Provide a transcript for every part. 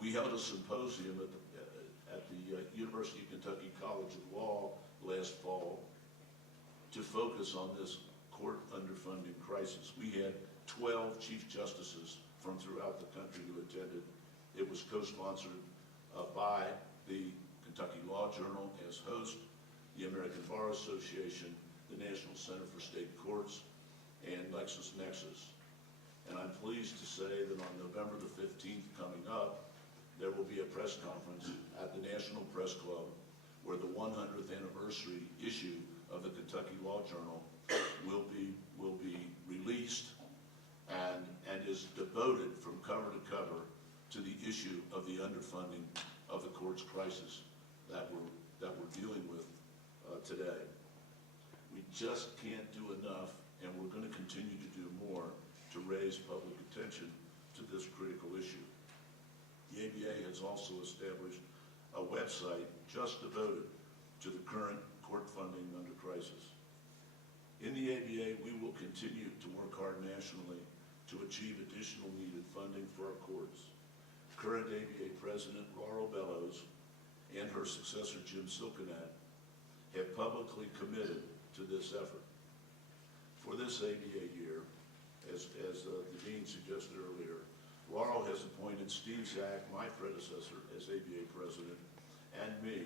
We held a symposium at the University of Kentucky College of Law last fall to focus on this court underfunding crisis. We had 12 chief justices from throughout the country who attended. It was co-sponsored by the Kentucky Law Journal as host, the American Bar Association, the National Center for State Courts, and LexisNexis. And I'm pleased to say that on November the 15th coming up, there will be a press conference at the National Press Club where the 100th anniversary issue of the Kentucky Law Journal will be released and is devoted from cover to cover to the issue of the underfunding of the courts crisis that we're dealing with today. We just can't do enough, and we're going to continue to do more to raise public attention to this critical issue. The ABA has also established a website just devoted to the current court funding under crisis. In the ABA, we will continue to work hard nationally to achieve additional needed funding for our courts. Current ABA President Laurel Bellows and her successor Jim Silkenat have publicly committed to this effort. For this ABA year, as the Dean suggested earlier, Laurel has appointed Steve Zak, my predecessor as ABA President, and me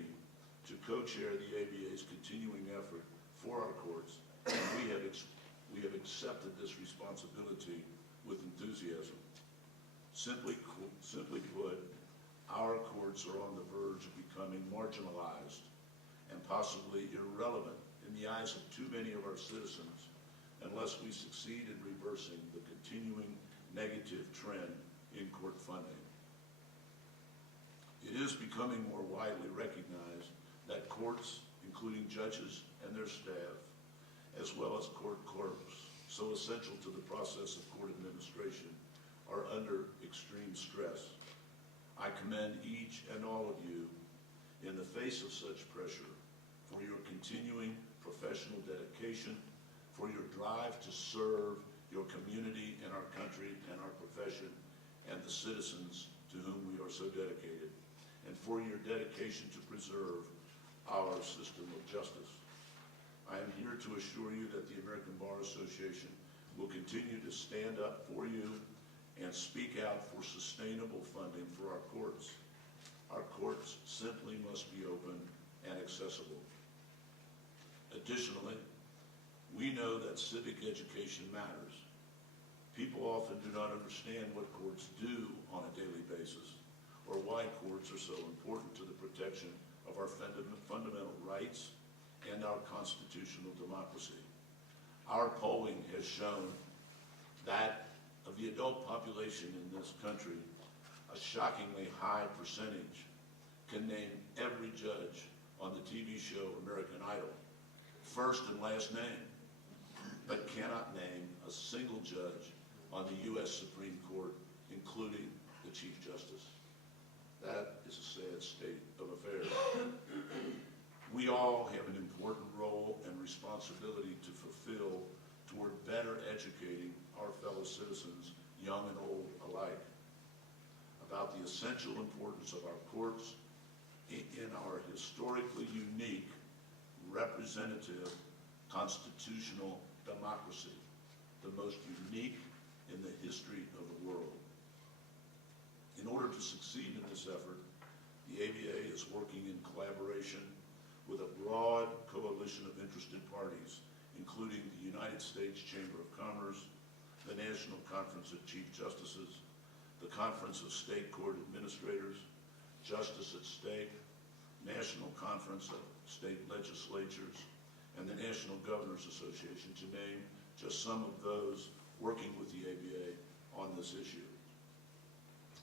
to co-chair the ABA's continuing effort for our courts, and we have accepted this responsibility with enthusiasm. Simply put, our courts are on the verge of becoming marginalized and possibly irrelevant in the eyes of too many of our citizens unless we succeed in reversing the continuing negative trend in court funding. It is becoming more widely recognized that courts, including judges and their staff, as well as court clerks, so essential to the process of court administration, are under extreme stress. I commend each and all of you in the face of such pressure for your continuing professional dedication, for your drive to serve your community and our country and our profession and the citizens to whom we are so dedicated, and for your dedication to preserve our system of justice. I am here to assure you that the American Bar Association will continue to stand up for you and speak out for sustainable funding for our courts. Our courts simply must be open and accessible. Additionally, we know that civic education matters. People often do not understand what courts do on a daily basis or why courts are so important to the protection of our fundamental rights and our constitutional democracy. Our polling has shown that of the adult population in this country, a shockingly high percentage can name every judge on the TV show American Idol, first and last name, but cannot name a single judge on the U.S. Supreme Court, including the Chief Justice. That is a sad state of affairs. We all have an important role and responsibility to fulfill toward better educating our fellow citizens, young and old alike, about the essential importance of our courts in our historically unique, representative, constitutional democracy, the most unique in the history of the world. In order to succeed in this effort, the ABA is working in collaboration with a broad coalition of interested parties, including the United States Chamber of Commerce, the National Conference of Chief Justices, the Conference of State Court Administrators, Justice at Stake, National Conference of State Legislatures, and the National Governors Association, to name just some of those working with the ABA on this issue.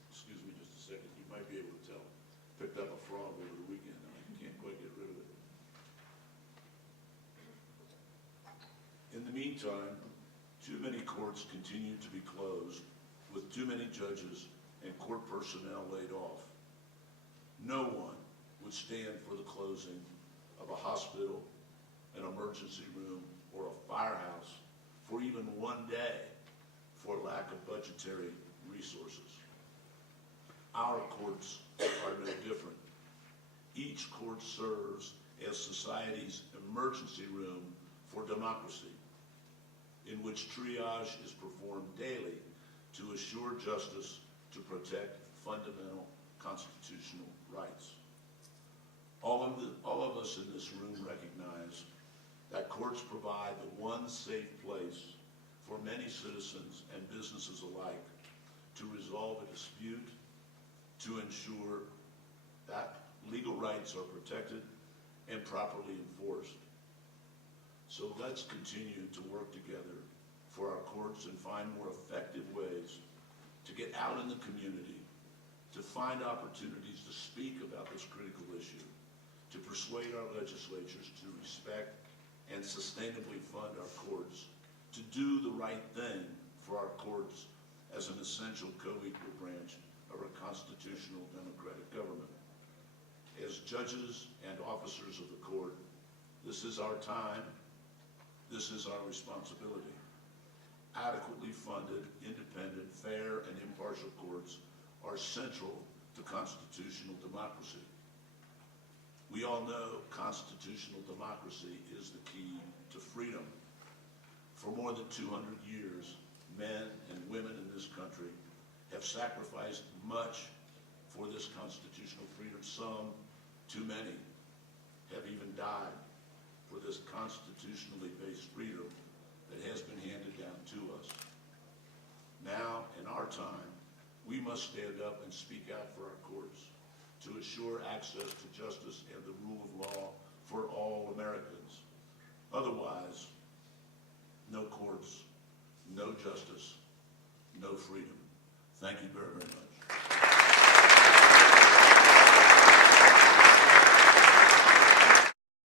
Excuse me just a second, you might be able to tell. Picked up a frog over the weekend and I can't quite get rid of it. In the meantime, too many courts continue to be closed with too many judges and court personnel laid off. No one would stand for the closing of a hospital, an emergency room, or a firehouse for even one day for lack of budgetary resources. our courts are no different. Each court serves as society's emergency room for democracy, in which triage is performed daily to assure justice, to protect fundamental constitutional rights. All of us in this room recognize that courts provide the one safe place for many citizens and businesses alike to resolve a dispute, to ensure that legal rights are protected and properly enforced. So let's continue to work together for our courts and find more effective ways to get out in the community, to find opportunities to speak about this critical issue, to persuade our legislatures to respect and sustainably fund our courts, to do the right thing for our courts as an essential co-equal branch of our constitutional democratic government. As judges and officers of the court, this is our time, this is our responsibility. Adequately funded, independent, fair, and impartial courts are central to constitutional democracy. We all know constitutional democracy is the key to freedom. For more than 200 years, men and women in this country have sacrificed much for this constitutional freedom. Some, too many, have even died for this constitutionally based freedom that has been handed down to us. Now, in our time, we must stand up and speak out for our courts to assure access to justice and the rule of law for all Americans. Otherwise, no courts, no justice, no freedom. Thank you very, very much.